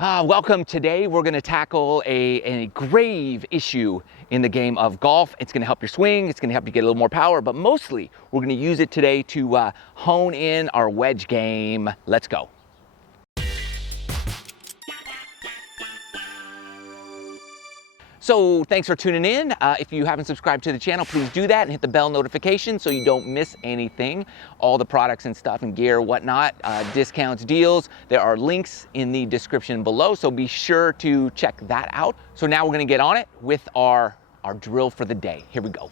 Welcome. Today we're going to tackle a grave issue in the game of golf. It's going to help your swing, it's going to help you get a little more power, but mostly we're going to use it today to hone in our wedge game. Let's go. So thanks for tuning in. If you haven't subscribed to the channel, please do that and hit the bell notification so you don't miss anything. All the products and stuff and gear, whatnot, discounts, deals, there are links in the description below, so be sure to check that out. So now we're gonna get on it with our drill for the day. Here we go.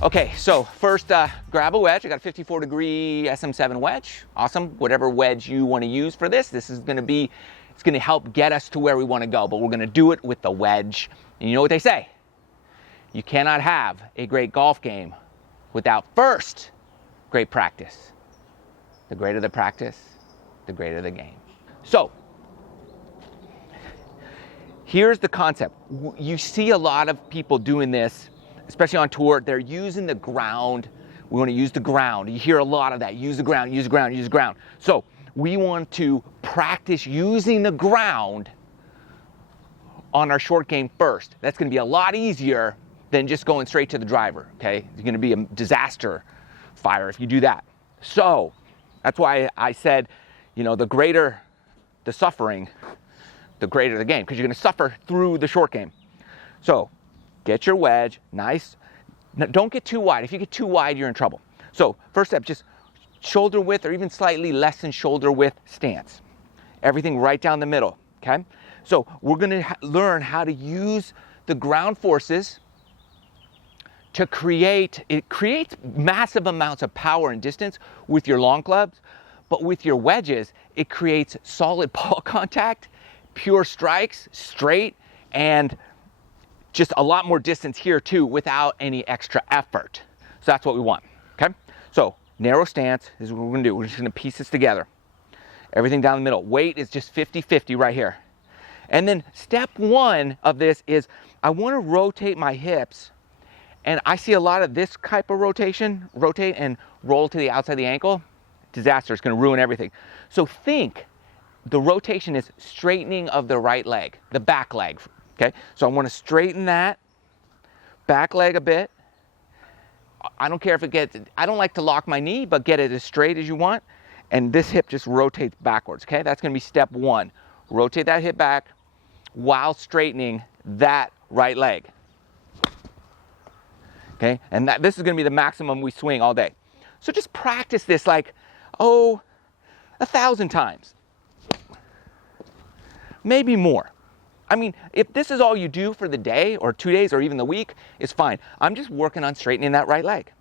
Okay, so first grab a wedge. I got a 54 degree SM7 wedge. Awesome, whatever wedge you want to use for this. This is gonna be, it's gonna help get us to where we want to go, but we're gonna do it with the wedge. And you know what they say? You cannot have a great golf game without first great practice. The greater the practice, the greater the game. So, here's the concept. You see a lot of people doing this, especially on tour. They're using the ground. We want to use the ground. You hear a lot of that. Use the ground, use the ground, use the ground. So we want to practice using the ground on our short game first. That's going to be a lot easier than just going straight to the driver, okay? It's going to be a disaster fire if you do that. So that's why I said, you know, the greater the suffering, the greater the game, because you're going to suffer through the short game. So get your wedge, nice. Now, don't get too wide. If you get too wide, you're in trouble. So first step, just shoulder width or even slightly less than shoulder width stance. Everything right down the middle, okay? So we're gonna learn how to use the ground forces to creates massive amounts of power and distance with your long clubs, but with your wedges, it creates solid ball contact, pure strikes, straight, and just a lot more distance here too without any extra effort. So that's what we want, okay? So narrow stance is what we're gonna do. We're just gonna piece this together. Everything down the middle. Weight is just 50-50 right here. And then step one of this is I wanna rotate my hips, and I see a lot of this type of rotation, rotate and roll to the outside of the ankle. Disaster, it's gonna ruin everything. So think the rotation is straightening of the right leg, the back leg. Okay, so I want to straighten that back leg a bit. I don't care if it gets, I don't like to lock my knee, but get it as straight as you want. And this hip just rotates backwards, okay? That's gonna be step one. Rotate that hip back while straightening that right leg. Okay, and this is gonna be the maximum we swing all day. So just practice this like, 1,000 times. Maybe more. I mean, if this is all you do for the day or 2 days or even the week, it's fine. I'm just working on straightening that right leg.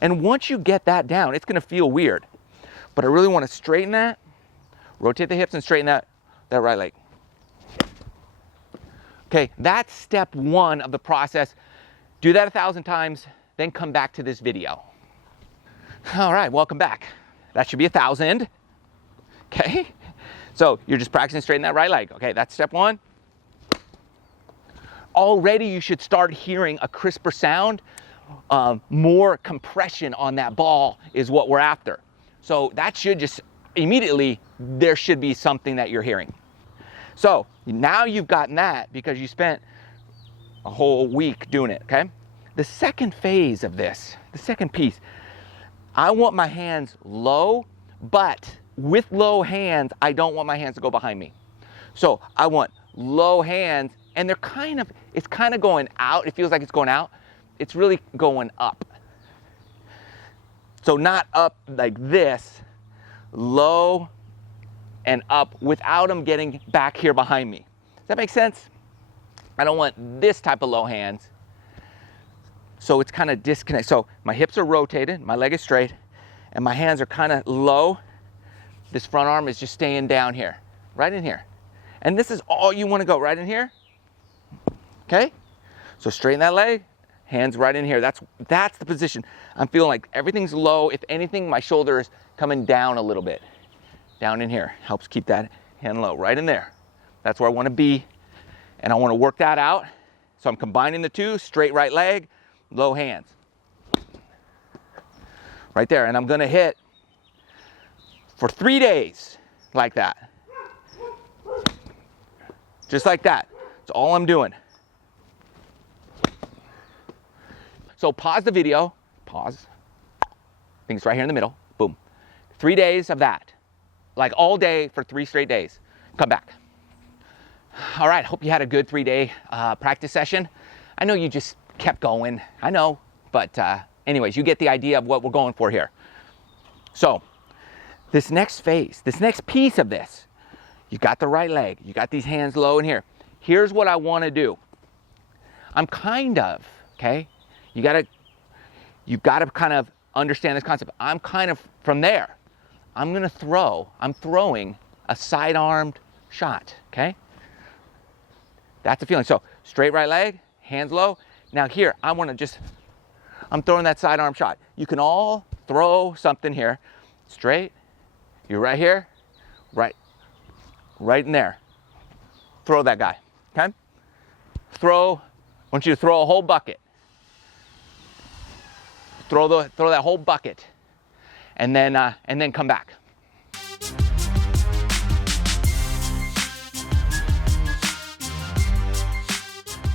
And once you get that down, it's gonna feel weird. But I really wanna straighten that, rotate the hips and straighten that right leg. Okay, that's step one of the process. Do that 1,000 times, then come back to this video. All right, welcome back. That should be 1,000, okay? So you're just practicing straightening that right leg. Okay, that's step one. Already you should start hearing a crisper sound. More compression on that ball is what we're after. So that should just immediately, there should be something that you're hearing. So now you've gotten that because you spent a whole week doing it, okay? The second phase of this, the second piece, I want my hands low, but with low hands, I don't want my hands to go behind me. So I want low hands, and they're it's kind of going out. It feels like it's going out. It's really going up. So not up like this, low and up without them getting back here behind me. Does that make sense? I don't want this type of low hands. So it's kind of disconnect. So my hips are rotated, my leg is straight, and my hands are kind of low. This front arm is just staying down here, right in here. And this is all you want to go, right in here. Okay? So straighten that leg, Hands right in here. That's the position. I'm feeling like everything's low. If anything, my shoulder is coming down a little bit. Down in here. Helps keep that hand low. Right in there. That's where I want to be. And I want to work that out. So I'm combining the two. Straight right leg, low hands. Right there. And I'm going to hit for 3 days like that. Just like that. That's all I'm doing. So pause the video, pause. I think it's right here in the middle, boom. 3 days of that, like all day for 3 straight days. Come back. All right, hope you had a good 3-day practice session. I know you just kept going, I know, but anyways, you get the idea of what we're going for here. So this next phase, this next piece of this, you got the right leg, you got these hands low in here. Here's what I want to do. I'm kind of, okay? You've got to kind of understand this concept. I'm kind of from there. I'm throwing a side-armed shot, okay? That's the feeling. So straight right leg, hands low. Now here, I'm throwing that side-arm shot. You can all throw something here. Straight, you're right here, right in there. Throw that guy, okay? I want you to throw a whole bucket. Throw that whole bucket, and then come back.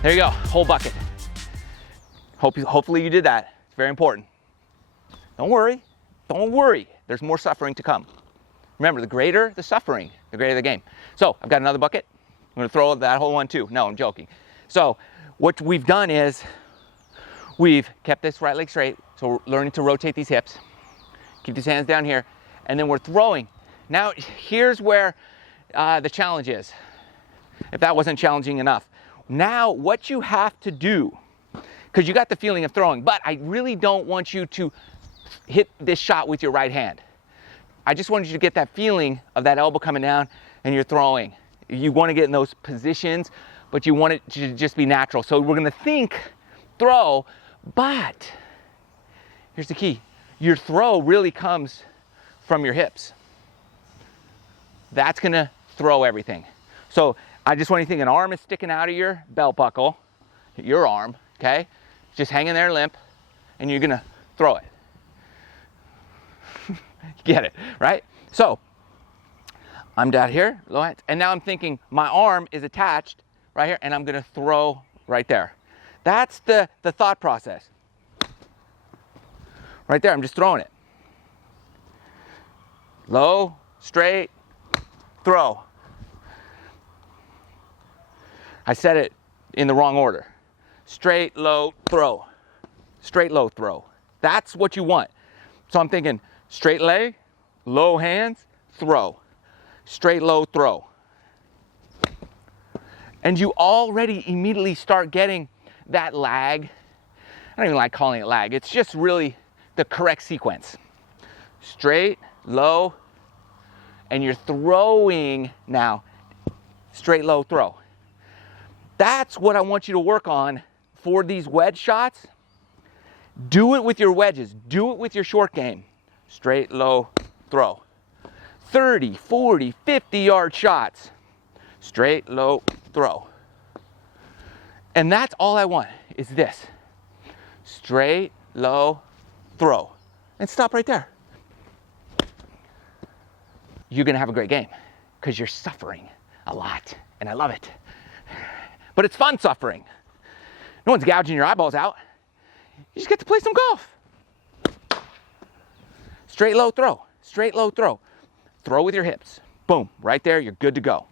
There you go, whole bucket. Hopefully you did that. It's very important. Don't worry. There's more suffering to come. Remember, the greater the suffering, the greater the game. So I've got another bucket. I'm going to throw that whole one too. No, I'm joking. So what we've done is we've kept this right leg straight. So we're learning to rotate these hips. Keep these hands down here. And then we're throwing. Now, here's where the challenge is. If that wasn't challenging enough. Now, what you have to do, because you got the feeling of throwing, but I really don't want you to hit this shot with your right hand. I just wanted you to get that feeling of that elbow coming down and you're throwing. You want to get in those positions, but you want it to just be natural. So we're going to think throw, but here's the key. Your throw really comes from your hips. That's going to throw everything. So I just want you to think an arm is sticking out of your belt buckle, your arm, okay? Just hanging there limp, and you're going to throw it. Get it, right? So I'm down here, low hands, and now I'm thinking my arm is attached right here, and I'm going to throw right there. That's the thought process. Right there, I'm just throwing it. Low, straight, throw. I said it in the wrong order. Straight, low, throw. Straight, low, throw. That's what you want. So I'm thinking straight leg, low hands, throw. Straight, low, throw. And you already immediately start getting that lag. I don't even like calling it lag. It's just really the correct sequence. Straight, low, and you're throwing now. Straight, low, throw. That's what I want you to work on for these wedge shots. Do it with your wedges. Do it with your short game. Straight, low, throw. 30, 40, 50-yard shots. Straight, low, throw. And that's all I want is this. Straight, low, throw. And stop right there. You're going to have a great game because you're suffering a lot, and I love it. But it's fun suffering. No one's gouging your eyeballs out. You just get to play some golf. Straight, low, throw. Straight, low, throw. Throw with your hips. Boom. Right there, you're good to go.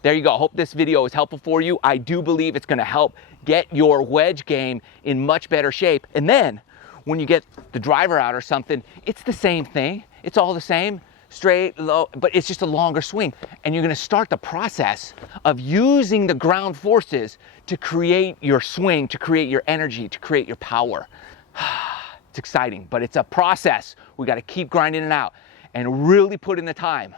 There you go. Hope this video is helpful for you. I do believe it's going to help get your wedge game in much better shape. And then when you get the driver out or something, it's the same thing. It's all the same. Straight, low, but it's just a longer swing. And you're going to start the process of using the ground forces to create your swing, to create your energy, to create your power. It's exciting, but it's a process. We got to keep grinding it out and really put in the time.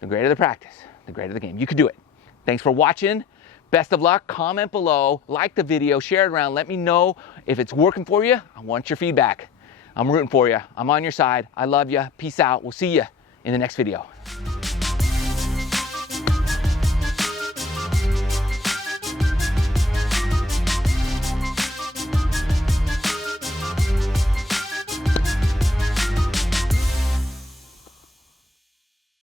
The greater the practice, the greater the game. You can do it. Thanks for watching. Best of luck. Comment below, like the video, share it around. Let me know if it's working for you. I want your feedback. I'm rooting for you. I'm on your side. I love you. Peace out. We'll see you in the next video.